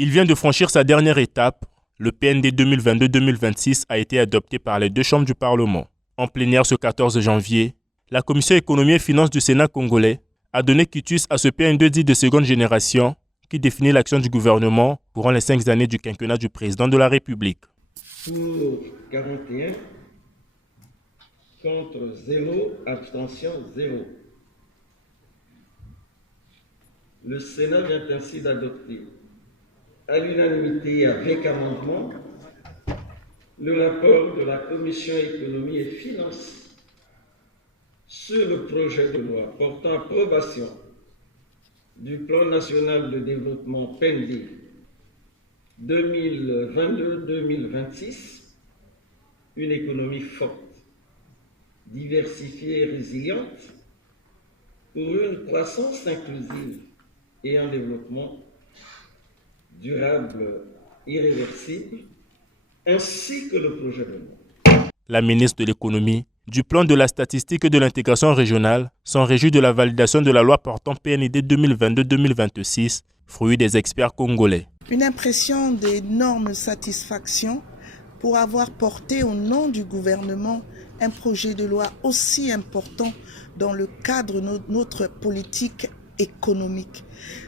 Il vient de franchir sa dernière étape. Le PND 2022-2026 a été adopté par les deux chambres du Parlement. En plénière ce 14 janvier, la Commission économie et finances du Sénat congolais a donné quitus à ce PN2 dit de seconde génération qui définit l'action du gouvernement durant les 5 années du quinquennat du président de la République. Pour 41, contre 0, abstention 0. Le Sénat vient ainsi d'adopter à l'unanimité avec amendement le rapport de la Commission économie et finances sur le projet de loi portant approbation du plan national de développement PND 2022-2026, une économie forte, diversifiée et résiliente pour une croissance inclusive et un développement durable, irréversible, ainsi que le projet de loi. La ministre de l'économie, du plan de la statistique et de l'intégration régionale s'en réjouit de la validation de la loi portant PNID 2022-2026, fruit des experts congolais. Une impression d'énorme satisfaction pour avoir porté au nom du gouvernement un projet de loi aussi important dans le cadre de notre politique économique.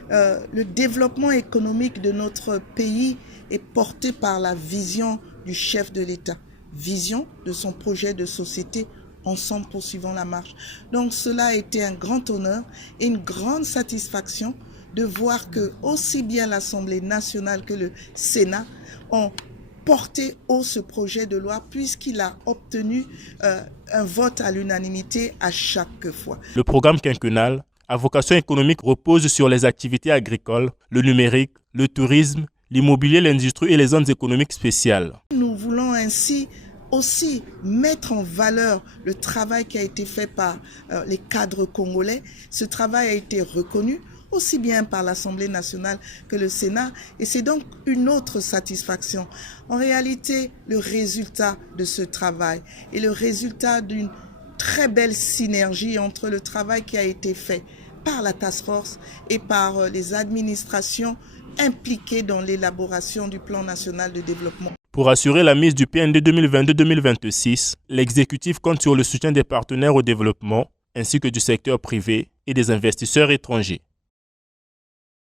Le développement économique de notre pays est porté par la vision du chef de l'État, vision de son projet de société ensemble poursuivant la marche. Donc cela a été un grand honneur et une grande satisfaction de voir que aussi bien l'Assemblée nationale que le Sénat ont porté haut ce projet de loi puisqu'il a obtenu un vote à l'unanimité à chaque fois. Le programme quinquennal à vocation économique repose sur les activités agricoles, le numérique, le tourisme, l'immobilier, l'industrie et les zones économiques spéciales. Nous voulons ainsi aussi mettre en valeur le travail qui a été fait par les cadres congolais. Ce travail a été reconnu aussi bien par l'Assemblée nationale que le Sénat, et c'est donc une autre satisfaction. En réalité, le résultat de ce travail est le résultat d'une très belle synergie entre le travail qui a été fait par la task force et par les administrations impliquées dans l'élaboration du plan national de développement. Pour assurer la mise du PND 2022-2026, l'exécutif compte sur le soutien des partenaires au développement ainsi que du secteur privé et des investisseurs étrangers.